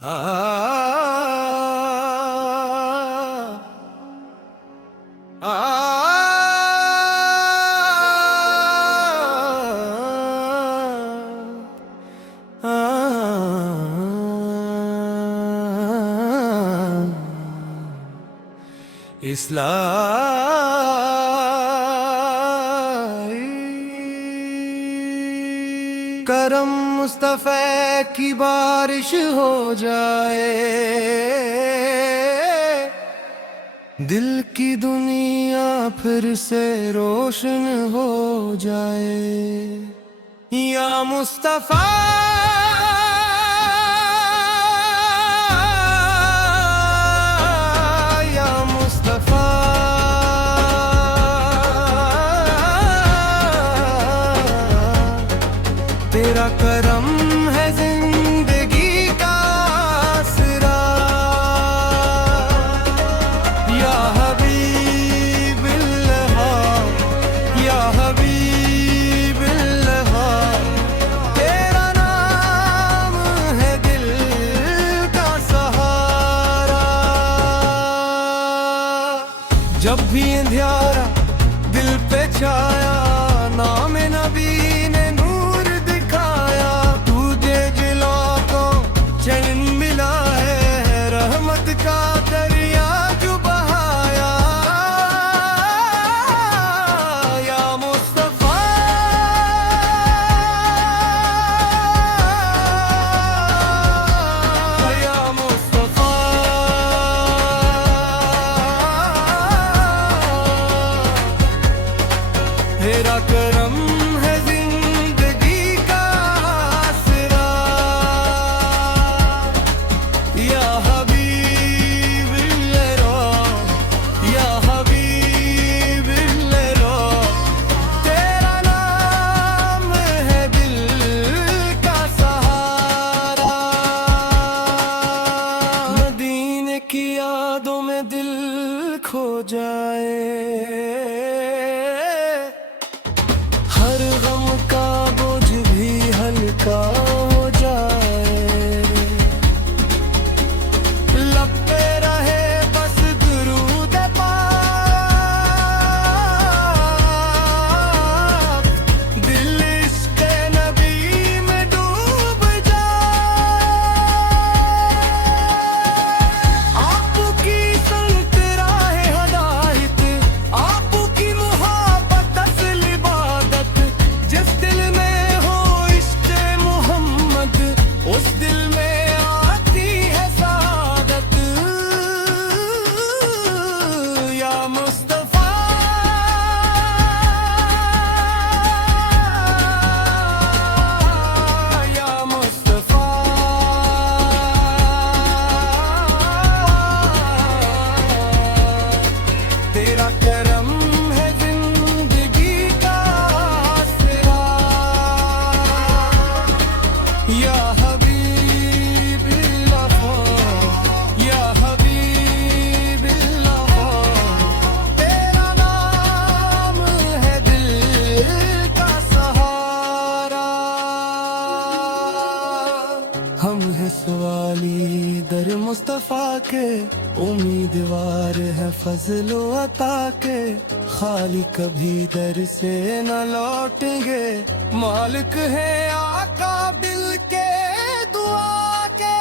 आ आ इस्लाही करम मुस्तफ़े की बारिश हो जाए, दिल की दुनिया फिर से रोशन हो जाए। या मुस्तफ़ा या मुस्तफ़ा तेरा करम है जिंदगी का आसरा। या हबीब अल्लाह या हबीब अल्लाह तेरा नाम है दिल का सहारा। जब भी अंधियारा दिल पे छाया, नाम नबी ने नूर दिखाया। तुझे जिला को चैन मिला है, रहमत का दरिया जो बहाया। या मुस्तफ़ा या मुस्तफ़ा तेरा करम है जिंदगी का आसरा। या हबीब अल्लाह या हबीब अल्लाह तेरा नाम है दिल का सहारा। मदीने की यादों में दिल खो जाए, हर गम का बोझ भी हल्का हो जाए। लब पे रहे बस दुरूद पाक, दिल इश्क़ नबी में डूब जाए। आपकी संगत राहे हदायत, आपकी मुहब्बत असल इबादत, जिस दिल में हो इश्क़ मोहम्मद उस दिल में आती है सादत। या मुस्तफ़ा या मुस्तफ़ा तेरा करम है जिंदगी का आसरा। या हबीब अल्लाह या हबीब अल्लाह तेरा नाम है दिल का सहारा। हम हैं सवाली दर मुस्तफ़ा के, उम्मीदवार है फजलो अता के। खाली कभी दर से न लौटेंगे, मालिक है आका दिल के दुआ के।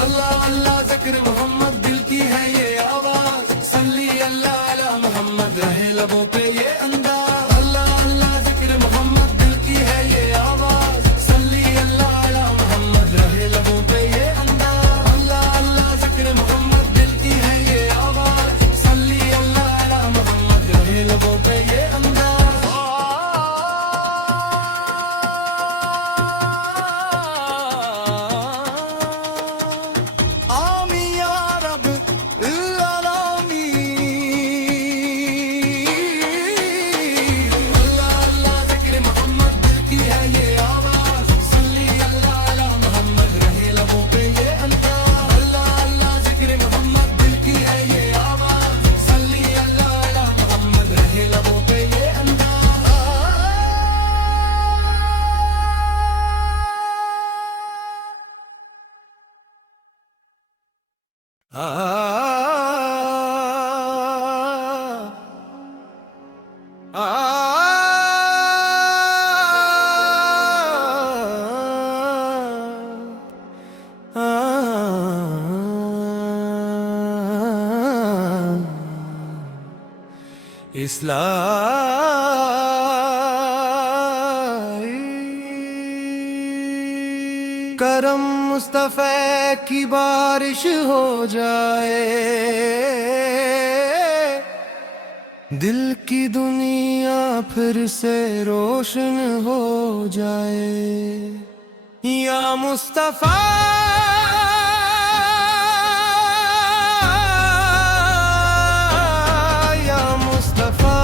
अल्लाह अल्लाह ज़िक्र मोहम्मद दिल की है ये आवाज, सल्ली अल्लाह अला मोहम्मद रहे लबों पे ये अंदाज। अल्लाह अल्लाह ज़िक्र मोहम्मद दिल की है ये आवाज, सल्ली अल्लाह अला मोहम्मद रहे लबों पे ये अंदाज। अल्लाह अल्लाह ज़िक्र मोहम्मद दिल की है ये आवाज, सल्ली अल्लाह अला मोहम्मद रहे लबों पे ये अंदाज। आ करम मुस्तफ़ा की बारिश हो जाए, दिल की दुनिया फिर से रोशन हो जाए। या मुस्तफ़ा या मुस्तफ़ा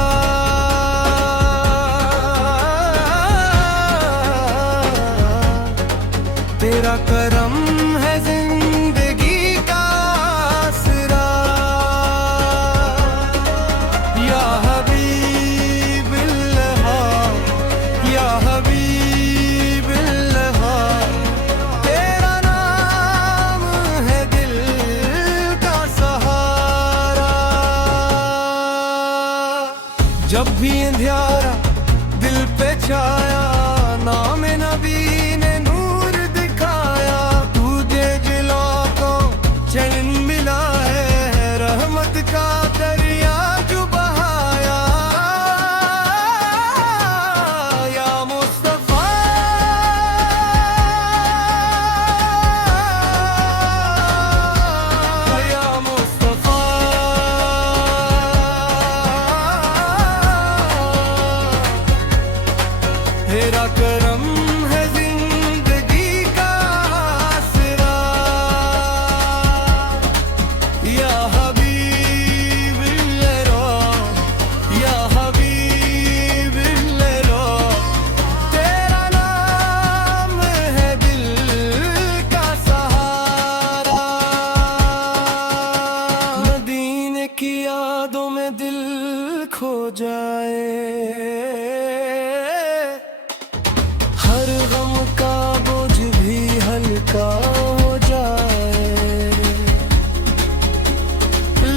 तेरा करम है जिंदगी का आसरा। या हबीब अल्लाह या हबीब अल्लाह तेरा नाम है दिल का सहारा। जब भी अंधियारा दिल पे छाया, नाम नबी ने नूर दिखाया। तुझे जिला को चैन मिला है, रहमत का दरिया जो बहाया। या मुस्तफ़ा या मुस्तफ़ा तेरा करम है जिंदगी का आसरा। या हबीब अल्लाह या हबीब अल्लाह तेरा नाम है दिल का सहारा। मदीने की यादों में दिल खो जाए, हर गम का बोझ भी हल्का हो जाए।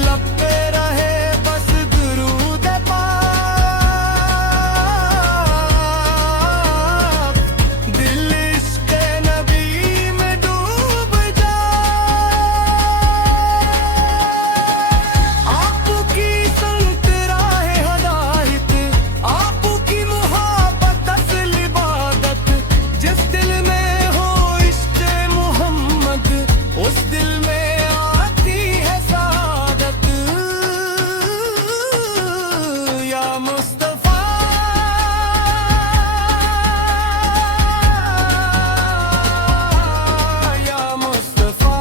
लब पे रहे बस दुरूद पाक, दिल इश्क़ नबी में डूब जाए। आपकी संत राह हदायत, आपकी मुहब्बत असल इबादत, जिस दिल में हो इश्क़ मोहम्मद उस दिल में आती है सादत। या मुस्तफ़ा या मुस्तफ़ा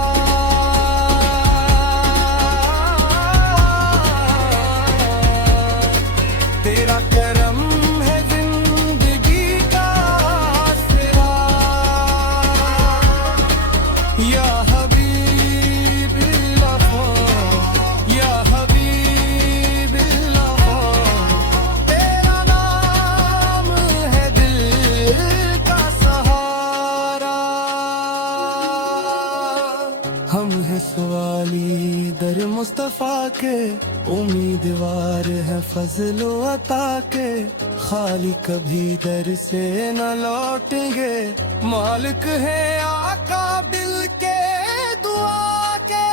तेरा करम है जिंदगी का आसरा। या हबीब अल्लाह या हबीब अल्लाह तेरा नाम है दिल का सहारा। हम है सवाली दर मुस्तफ़ा के, उम्मीदवार है फजलो अता के। खाली कभी दर से न लौटेंगे, मालिक है आका दिल के दुआ के।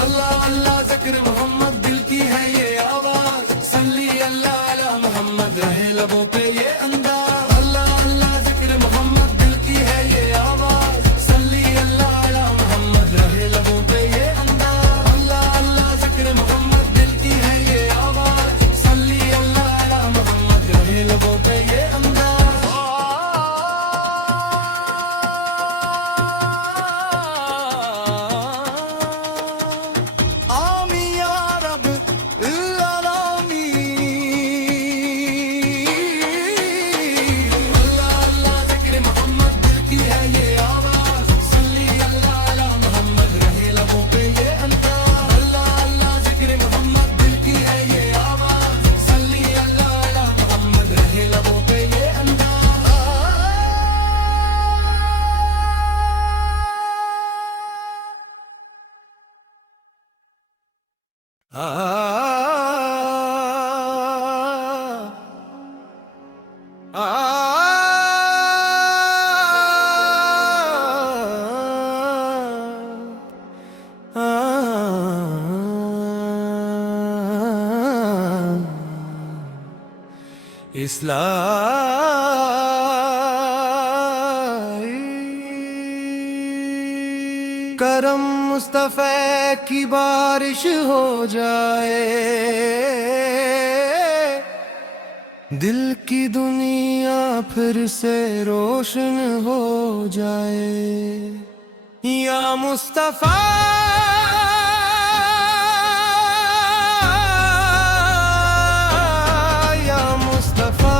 अल्लाह अल्लाह ज़िक्र मोहम्मद दिल की है ये आवाज। सल्ली अल्लाह अला मोहम्मद रहे लबों पे ये अंदाज। अल्लाह अल्लाह ज़िक्र मोहम्मद दिल की है ये आवाज। सल्ली अल्लाह अला मोहम्मद रहे लबों पे ये अंदाज। अल्लाह अल्लाह ज़िक्र मोहम्मद दिल की है ये आवाज। सल्ली अल्लाह अला मोहम्मद रहे लबों पे ये अंदाज। करम मुस्तफ़ा की बारिश हो जाए, दिल की दुनिया फिर से रोशन हो जाए। या मुस्तफ़ा या मुस्तफ़ा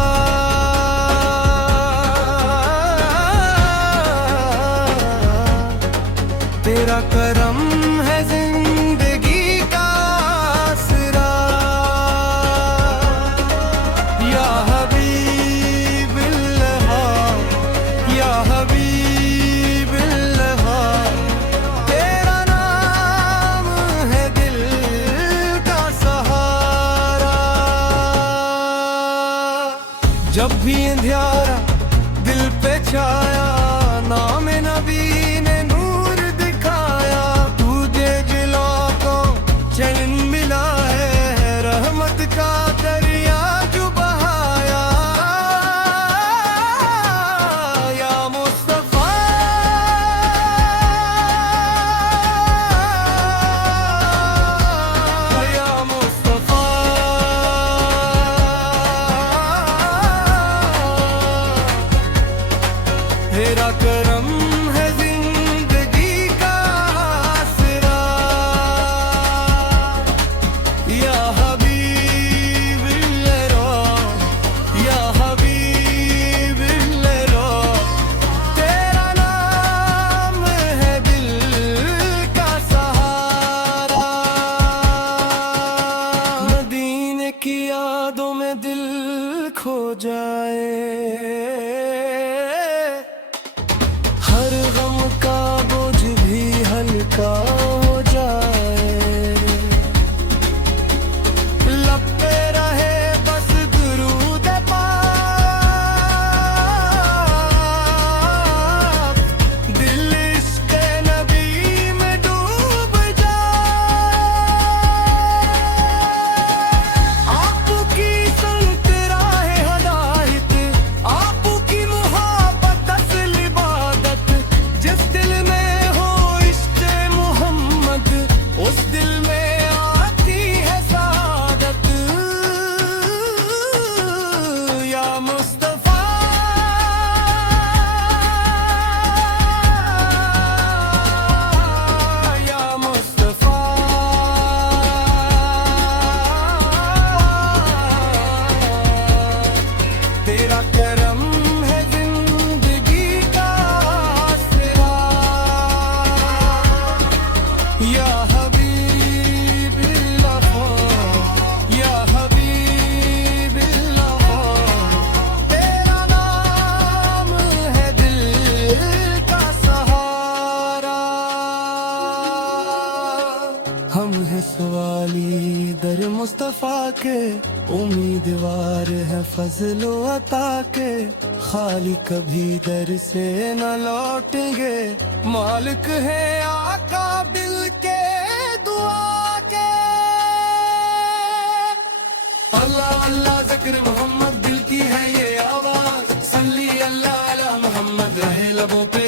तेरा करम है जिंदगी का आसरा। या हबीब अल्लाह या हबीब अल्लाह तेरा नाम है दिल का सहारा। जब भी अंधियारा दिल पे छाया, नाम नबी ने नूर दिखाया। तुझे जिला को चैन मिला है, रहमत का दरिया जो बहाया। या मुस्तफ़ा या मुस्तफ़ा तेरा करम है जिंदगी का आसरा। या हबीब अल्लाह या हबीब अल्लाह तेरा नाम है दिल का सहारा। मदीने की यादों में दिल खो जाए, हर गम का बोझ भी हल्का हो जाए। लब पे रहे बस दुरूद पाक, दिल इश्क़ नबी में डूब जाए। आपकी संत राह हदायत, आपकी मुहब्बत असल इबादत, जिस दिल में हो इश्क़ मोहम्मद उस दिल में आती है सादत। या मुस्तफ़ा या मुस्तफ़ा तेरा करम है जिंदगी का आसरा। या हबीब अल्लाह या हबीब अल्लाह तेरा नाम है दिल का सहारा। हम हैं सवाली दर मुस्तफ़ा के, उम्मीदवार है फजलो अता के। खाली कभी दर से न लौटेंगे, मालिक है आका दिल के दुआ के। अल्लाह अल्लाह ज़िक्र मोहम्मद दिल की है ये आवाज़, सल्ली अल्लाह अला मोहम्मद रहे लबों पे